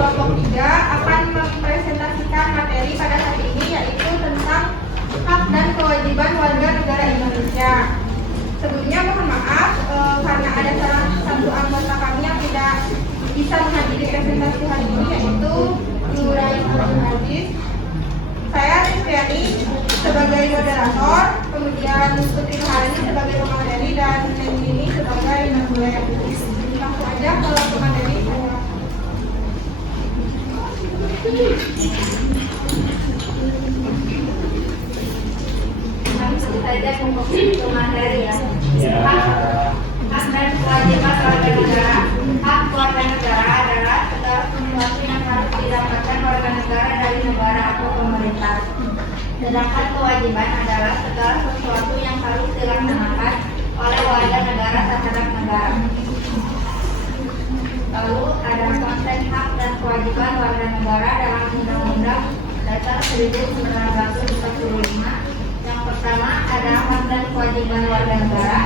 kelompok 3 akan mempresentasikan materi pada saat ini, yaitu tentang hak dan kewajiban warga negara Indonesia. Sebelumnya mohon maaf karena ada salah satu anggota kami yang tidak bisa menghadiri presentasi hari ini, yaitu Nurai Abdul Aziz. Saya Rizkyani sebagai moderator, kemudian Putri Nuharani sebagai pemateri, dan Neng sebagai narasumber. Langsung aja kalau pemateri saya. Langsung saja ke materi ya. Hak dan kewajiban warga negara. Hak warga negara adalah segala sesuatu yang harus didapatkan warga negara dari negara atau pemerintah. Sedangkan kewajiban adalah segala sesuatu yang harus dilaksanakan oleh warga negara terhadap negara. Lalu ada konteks hak dan kewajiban warga negara dalam Undang-Undang Dasar 1945. Yang pertama ada hak dan kewajiban warga negara.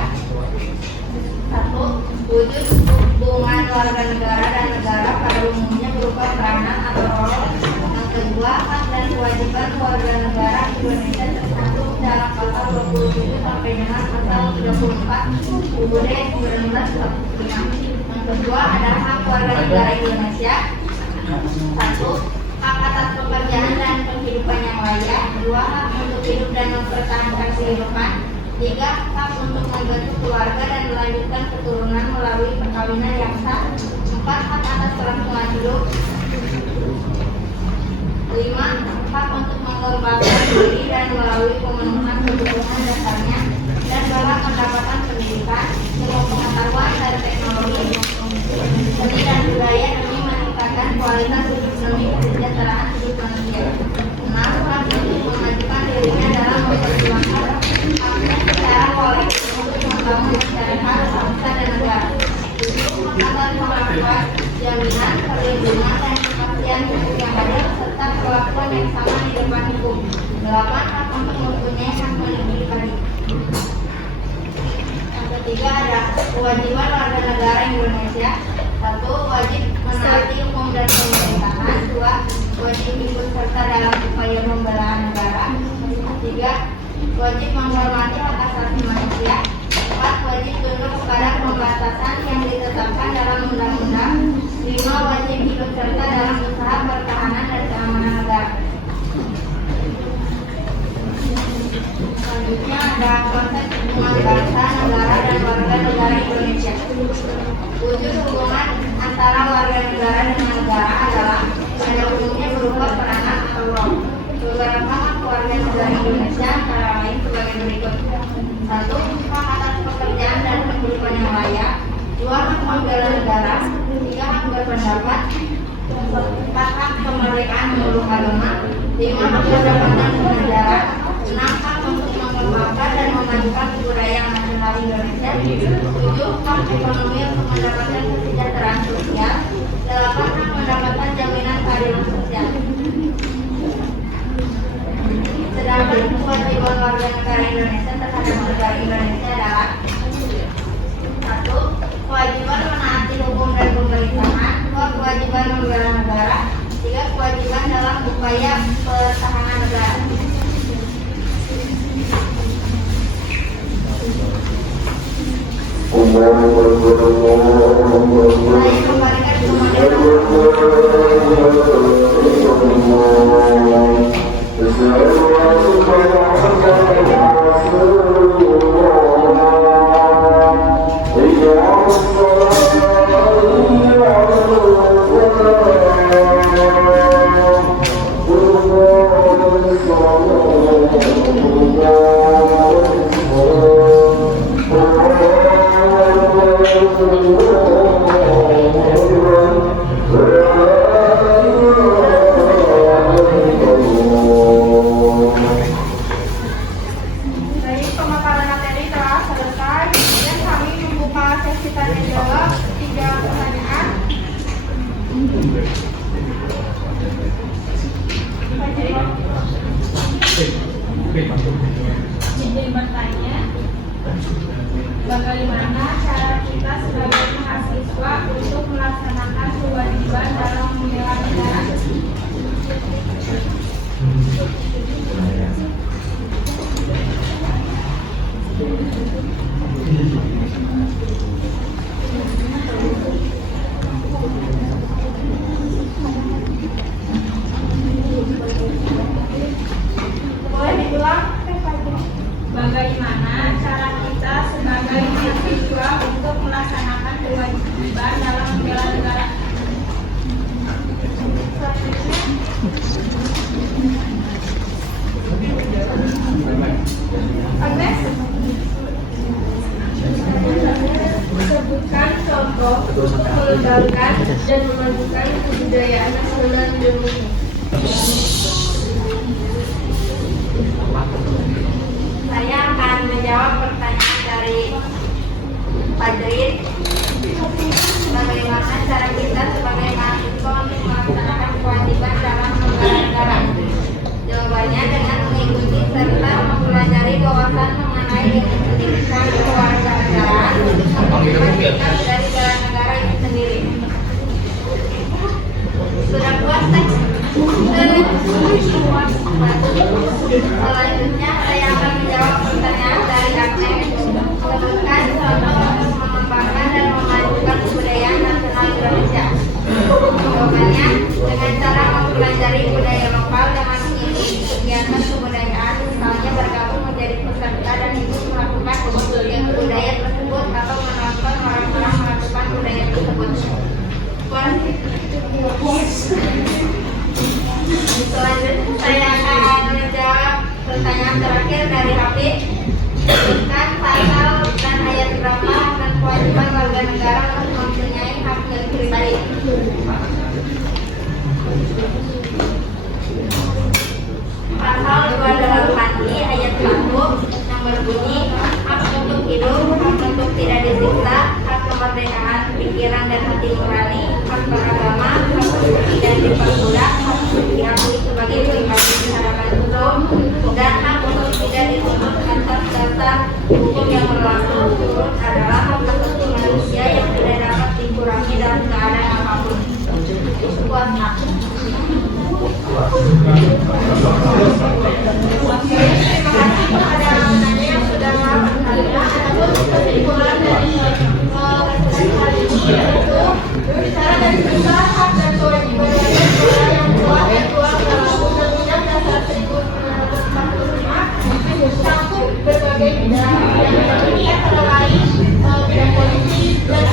1. Wujud hubungan warga negara dan negara pada umumnya berupa peranan atau role. Yang kedua, hak dan kewajiban warga negara Indonesia tercantum dalam pasal 27 sampai dengan pasal 34 UUD 1945. Yang kedua ada hak warga negara Indonesia. 1. Hak atas pekerjaan dan penghidupan yang layak. 2. Hak untuk hidup dan mempertahankan kehidupan. 3. Hak untuk membentuk keluarga dan melanjutkan keturunan melalui perkawinan yang sah. 4. Hak atas kelangsungan hidup. 5. Hak untuk mengembangkan diri dan melalui pemenuhan kebutuhan dasarnya. Dan berhak mendapatkan pendidikan, ilmu pengetahuan dan teknologi, seni dan budaya demi meningkatkan kualitas hidup demi kesejahteraan hidup manusia. 6. Hak untuk mengajukan dirinya dalam memperjuangkan haknya secara kolektif untuk membangun masyarakat, bangsa dan negara. 7. Hak atas pengakuan, jaminan, perlindungan dan kepastian hukum yang adil serta perlakuan yang sama di depan hukum. 8. Hak untuk mempunyai hak pendidikan. Yang ketiga ada kewajiban warga negara Indonesia. 1. Wajib menaati hukum dan pemerintahan. 2. Wajib ikut serta dalam upaya pembelaan negara. 3. Wajib menghormati hak asasi manusia. 4. Wajib tunduk kepada pembatasan yang ditetapkan dalam undang-undang. 5. Wajib ikut serta dalam usaha pertahanan dan keamanan negara. Selanjutnya ada konteks hubungan bangsa, negara, dan warga negara Indonesia. Wujud hubungan antara warga negara dengan negara adalah pada umumnya berupa peranan atau role. Beberapa hak warga negara Indonesia antara lain sebagai berikut. 1. Hak atas pekerjaan dan penghidupan yang layak. 2. Hak membela negara. 3. Hak berpendapat. 4. Hak kemerdekaan menurut agama. 5. Hak mendapatkan pengajaran. 6. Hak untuk mengembangkan dan memajukan kebudayaan nasional Indonesia. 7. Hak ekonomi untuk mendapatkan kesejahteraan sosial. 8. Hak mendapatkan jaminan keadilan sosial. Sedangkan kewajiban warga negara Indonesia terhadap negara Indonesia adalah 1. Kewajiban menaati hukum dan pemerintahan. 2. Kewajiban membela negara. 3. Kewajiban dalam upaya pertahanan negara. Saya kembalikan ke Izin bertanya, bagaimana cara kita sebagai mahasiswa untuk melaksanakan kewajiban dalam membela negara. Boleh diulang? Bagaimana cara kita sebagai mahasiswa untuk melaksanakan kewajiban dalam membela negara? Agnes? Sebutkan contoh untuk mengembangkan dan memajukan kebudayaan nasional Indonesia. Saya akan menjawab pertanyaan dari Fadrin. Bagaimana cara kita sebagai mahasiswa untuk melaksanakan kewajiban dalam membela negara? Jawabannya dengan mengikuti serta mempelajari wawasan mengenai pendidikan kewarganegaraan untuk memastikan dari bela negara itu sendiri. Sudah puas, Teh? Selanjutnya saya akan menjawab pertanyaan dari Agnes. Sebutkan contoh untuk mengembangkan dan memajukan kebudayaan nasional Indonesia. Jawabannya dengan cara mempelajari budaya lokal dengan mengikuti kegiatan kebudayaan, misalnya bergabung menjadi peserta dan ikut melakukan budaya tersebut atau menonton orang-orang melakukan budaya tersebut. Selanjutnya saya akan menjawab pertanyaan terakhir dari Hafid. Sebutkan pasal dan ayat berapa dan kewajiban warga negara untuk mempunyai hak milik pribadi. Pasal 28 ayat 1 yang berbunyi hak untuk hidup, hak untuk tidak disiksa, hak kemerdekaan pikiran dan hati nurani, hak beragama, hak untuk tidak diperbudak, hak untuk diakui sebagai pribadi di hadapan hukum, dan hak untuk tidak dituntut atas dasar hukum yang berlaku. Turut adalah hak asasi manusia yang tidak dapat dikurangi dalam keadaan apapun. Kuatnya. Terima kasih kepada penanya yang sudah melakukan. Adapun kesimpulan dari presentasi hari ini yaitu bicara dari besar hak dan kewajiban warga negara yang kuat dan kuat dalam Undang-Undang Dasar 1945 mencakup berbagai bidang yang terdiri antara lain bidang politik dan